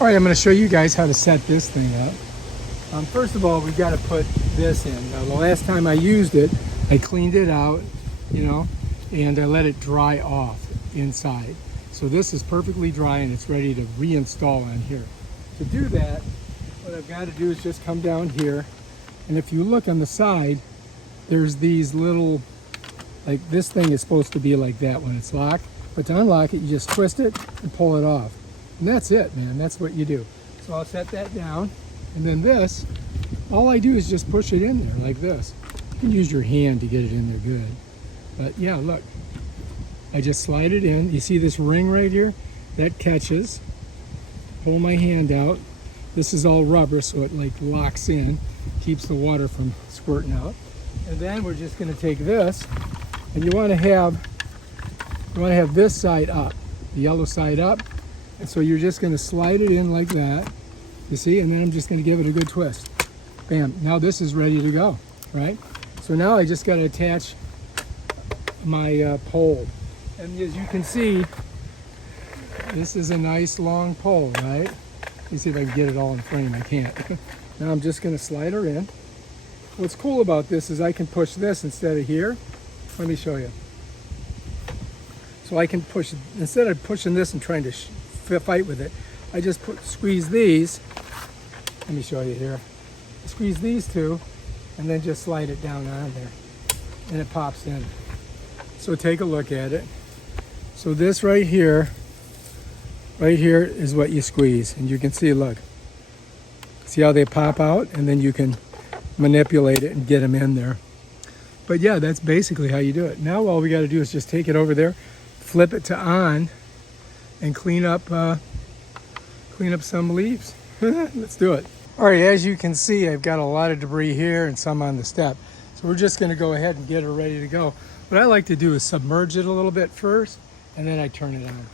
All right, I'm going to show you guys how to set this thing up. First of all, we got to put this in. Now, the last time I used it, I cleaned it out, and I let it dry off inside. So this is perfectly dry and it's ready to reinstall on here. To do that, what I've got to do is just come down here, and if you look on the side, there's these little, like this thing is supposed to be like that when it's locked, but to unlock it, you just twist it and pull it off. And that's it, man. That's what you do. So I'll set that down, and then this, all I do is just push it in there like this. You can use your hand to get it in there good. But yeah, look, I just slide it in. You see this ring right here? That catches. Pull my hand out. This is all rubber, so it like locks in, keeps the water from squirting out. And then we're just going to take this, and you want to have this side up, the yellow side up. And so you're just going to slide it in like that, you see, and then I'm just going to give it a good twist. Bam, now this is ready to go, right? So now I just got to attach my pole. And as you can see, this is a nice long pole, right? Let me see if I can get it all in frame. I can't. Now I'm just going to slide her in. What's cool about this is I can push this instead of here. Let me show you. So I can push, instead of pushing this and trying to fight with it, I just squeeze these. Let me show you here. Squeeze these two and then just slide it down on there and it pops in. So take a look at it. So this right here is what you squeeze, and you can see, look, see how they pop out, and then you can manipulate it and get them in there. But yeah, that's basically how you do it. Now all we got to do is just take it over there, flip it to on, and clean up some leaves. Let's do it. All right, as you can see, I've got a lot of debris here and some on the step. So we're just going to go ahead and get her ready to go. What I like to do is submerge it a little bit first, and then I turn it on.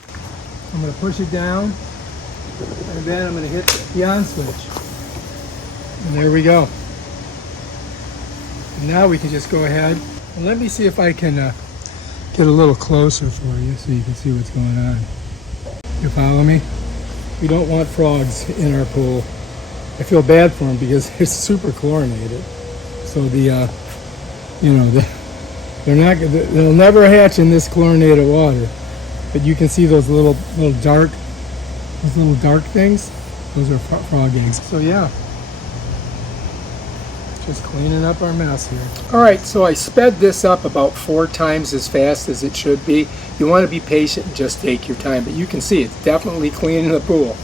I'm going to push it down, and then I'm going to hit the on switch. And there we go. And now we can just go ahead, and let me see if I can get a little closer for you so you can see what's going on. You follow me? We don't want frogs in our pool. I feel bad for them because they're super chlorinated. So they'll never hatch in this chlorinated water. But you can see those little dark things. Those are frog eggs. So yeah, just cleaning up our mess here. All right, so I sped this up about 4 times as fast as it should be. You want to be patient and just take your time, but you can see it's definitely cleaning the pool.